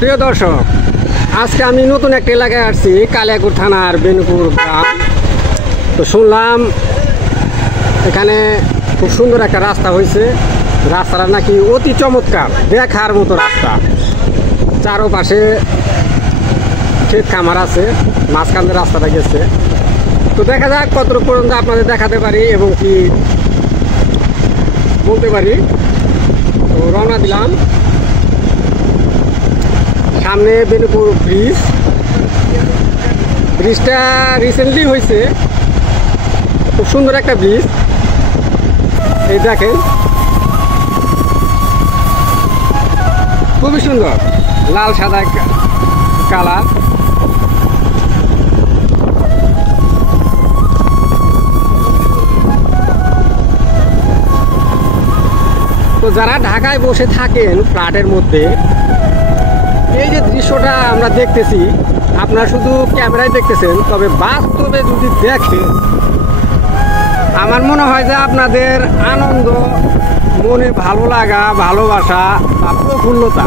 প্রিয় দর্শক, আজকে আমি নতুন একটা এলাকায় আসছি, কালিয়াকৈর থানার বেনুপুর গ্রাম। তো শুনলাম এখানে খুব সুন্দর একটা রাস্তা হয়েছে। রাস্তাটা নাকি অতি চমৎকার, দেখার মতো রাস্তা। চারোপাশে ক্ষেত খামার আছে, মাঝখান দিয়ে রাস্তাটা গেছে। তো দেখা যাক কতটুকু পর্যন্ত আপনাদের দেখাতে পারি এবং কি বলতে পারি। তো রওনা দিলাম। সামনে বেনুপুর ব্রিজ, ব্রিজটা রিসেন্টলি হয়েছে, খুব সুন্দর একটা ব্রিজ। এই দেখেন, খুবই সুন্দর, লাল সাদা কালার। তো যারা ঢাকায় বসে থাকেন ফ্ল্যাটের মধ্যে, এই যে দৃশ্যটা আমরা দেখতেছি, আপনারা শুধু ক্যামেরায় দেখতেছেন, তবে বাস্তবে যদি দেখেন আমার মনে হয় যে আপনাদের আনন্দ, মনে ভালো লাগা, ভালোবাসা বা প্রফুল্লতা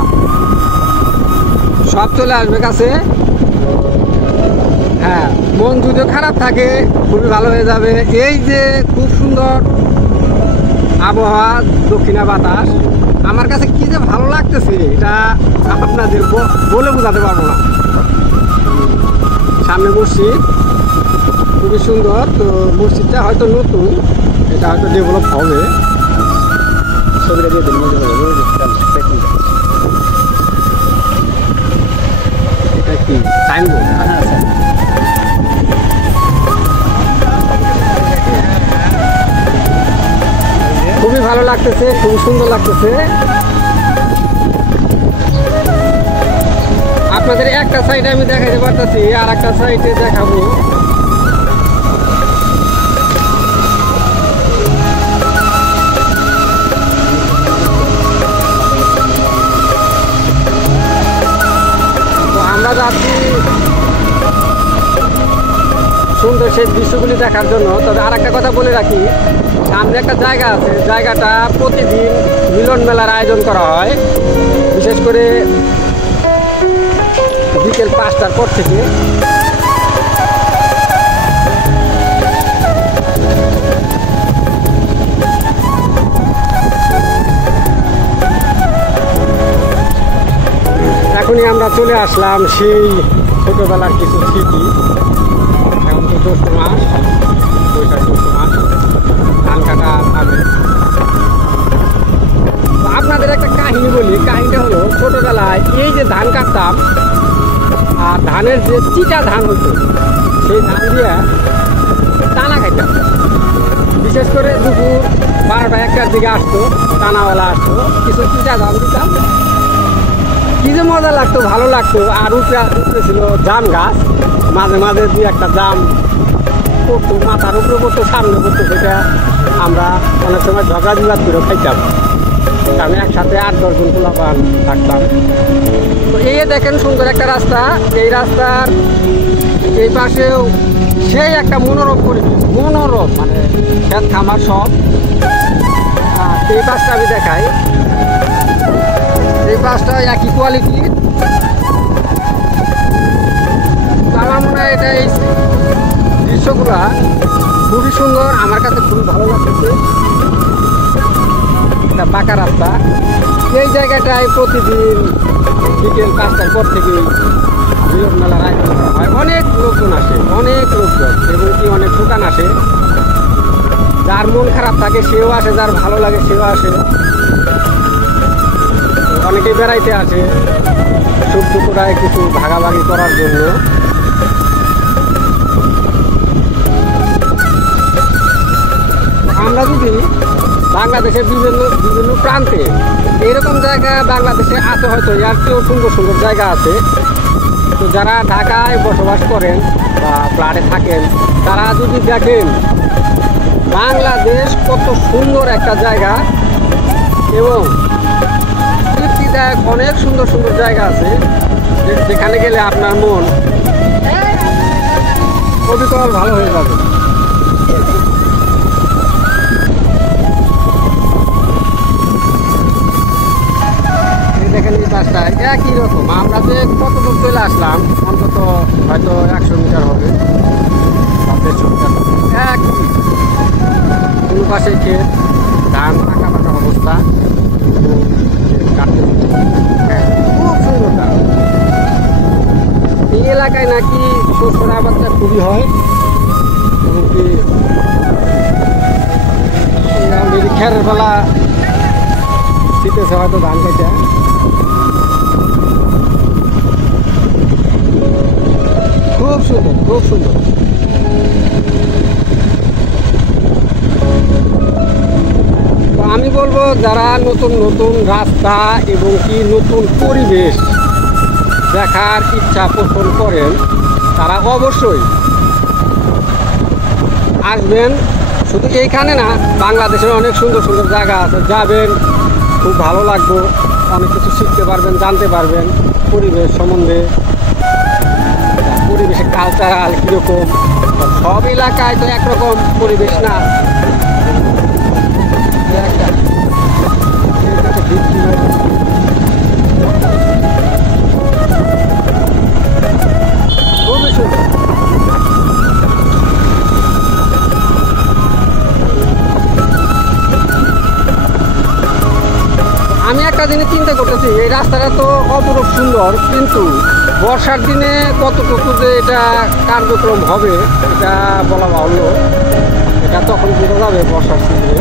সব চলে আসবে কাছে। হ্যাঁ, মন যদিও খারাপ থাকে খুবই ভালো হয়ে যাবে। এই যে খুব সুন্দর আবহাওয়া, দক্ষিণা বাতাস, আমার কাছে কি যে ভালো লাগতেছে এটা আপনাদের বলে বোঝাতে পারবো না। সামনে মসজিদ, খুবই সুন্দর। তো মসজিদটা হয়তো নতুন, এটা হয়তো ডেভেলপ হবে। ছবিটা দিয়ে দিন, এটা কি সাইনবোর্ড? খুবই ভালো লাগতেছে, খুবই সুন্দর লাগতেছে। আপনাদের একটা সাইডে আমি দেখাতে পারতেছি, আর একটা সাইডে দেখাবো। তো আমরা যাচ্ছি সুন্দর সেই দৃশ্যগুলি দেখার জন্য। তবে আর একটা কথা বলে রাখি, সামনে একটা জায়গা আছে, জায়গাটা প্রতিদিন মিলন মেলার আয়োজন করা হয়, বিশেষ করে বিকেল 5টার পর থেকে। এখনই আমরা চলে আসলাম সেই ছোটবেলার কিছু স্মৃতি। এখন তো জ্যৈষ্ঠ মাস, বৈশাখ জ্যৈষ্ঠ মাস, ধান কাটা হবে। আপনাদের একটা কাহিনী বলি। কাহিনীটা হলো, ছোটবেলায় এই যে ধান কাটতাম, আর ধানের যে চিটা ধান হতো, সেই ধান দিয়ে টানা খাইতাম। বিশেষ করে দুপুর 12টা-1টার দিকে আসতো, টানাওয়ালা আসতো, কিছু চিটা ধান দিতাম। কি যে মজা লাগতো, ভালো লাগতো। আর উপরে ছিল জাম গাছ, মাঝে মাঝে 2-1টা জাম পড়তো, মাথার উপরে পড়তো, সামনে পড়তো। সেটা আমরা অনেক সময় ঝগড়া বিবাদ করে খাইতাম, কারণ একসাথে 8-10 জন পোলাপান থাকতাম। তো এই দেখেন সুন্দর একটা রাস্তা। এই রাস্তার এই পাশেও সেই একটা মনোরম পরিবেশ, মনোরম, মানে ক্ষেত খামার সব। এই পাশটা আমি দেখাই, এই পাশটা একই কোয়ালিটি। আমার মনে হয় এটা, এই দৃশ্যগুলা খুবই সুন্দর, আমার কাছে খুবই ভালো লাগতেছে। একটা পাকা রাস্তা। এই জায়গাটায় প্রতিদিন বিকেল 5টার পর থেকে মিলন মেলার আয়োজন করা হয়। অনেক লোকজন আসে, অনেক লোকজন, এবং কি অনেক দোকান আসে। যার মন খারাপ থাকে সেও আসে, যার ভালো লাগে সেও আসে। অনেকে বেড়াইতে আসে, সুখ দুঃখটায় কিছু ভাগাভাগি করার জন্য। আমরা যদি বাংলাদেশের বিভিন্ন প্রান্তে এরকম জায়গা বাংলাদেশে আছে, হয়তো এর চেয়েও সুন্দর সুন্দর জায়গা আছে। তো যারা ঢাকায় বসবাস করেন বা ফ্ল্যাটে থাকেন, তারা যদি দেখেন বাংলাদেশ কত সুন্দর একটা জায়গা, এবং তৃপ্তিদায়ক অনেক সুন্দর সুন্দর জায়গা আছে, যেখানে গেলে আপনার মন অবিকল ভালো হয়ে যাবে। দেখেন এই পাশটা একই রকম। আমরা যে কত দূর চলে আসলাম, অন্তত হয়তো 100 মিটার হবে, 150 মিটার হবে, একই। কোনো পাশে ক্ষেত, ধান পাকা পাকা অবস্থা, কাটতে খুব সুন্দর ধান। এই এলাকায় নাকি শস্যের আবাদটা খুবই হয়, এমনকি খেরের বেলা শীতেছে হয়তো ধান কেটে। খুব সুন্দর, খুব সুন্দর। তো আমি বলবো যারা নতুন নতুন রাস্তা এবং কি নতুন পরিবেশ দেখার ইচ্ছা পোষণ করেন, তারা অবশ্যই আসবেন। শুধু এইখানে না, বাংলাদেশের অনেক সুন্দর সুন্দর জায়গা আছে, যাবেন, খুব ভালো লাগবে, অনেক কিছু শিখতে পারবেন, জানতে পারবেন পরিবেশ সম্বন্ধে, পরিবেশের কালচারাল কীরকম। সব এলাকায় তো একরকম পরিবেশ না। খুবই সুন্দর। আমি একটা জিনিস চিন্তা করতেছি, এই রাস্তাটা তো অপরূপ সুন্দর, কিন্তু বর্ষার দিনে কতটুকু যে এটা কার্যক্রম হবে এটা বলা বাহুল্য। এটা তখন বোঝা যাবে বর্ষার সিজনে।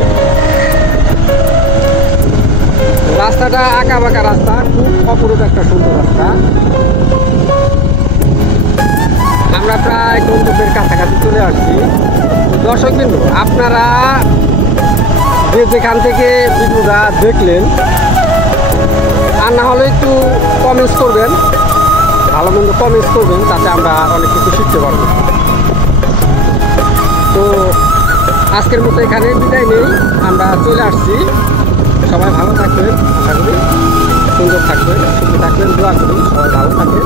রাস্তাটা আঁকা বাঁকা রাস্তা, খুব অপরূপ একটা সুন্দর রাস্তা। আমরা প্রায় গন্তব্যের কাছাকাছি চলে আসছি। দর্শক বিন্দু, আপনারা যে যেখান থেকে ভিডিওটা দেখলেন, আর না হলে একটু কমেন্টস করবেন, ভালো মন্দ কমেন্টস করবেন, তাতে আমরা অনেক কিছু শিখতে পারবো। তো আজকের মতো এখানে বিদায় নেই, আমরা চলে আসছি। সবাই ভালো থাকবেন, আশা করি সুন্দর থাকবেন, সুস্থ থাকবেন, দোয়া করি সবাই ভালো থাকবেন।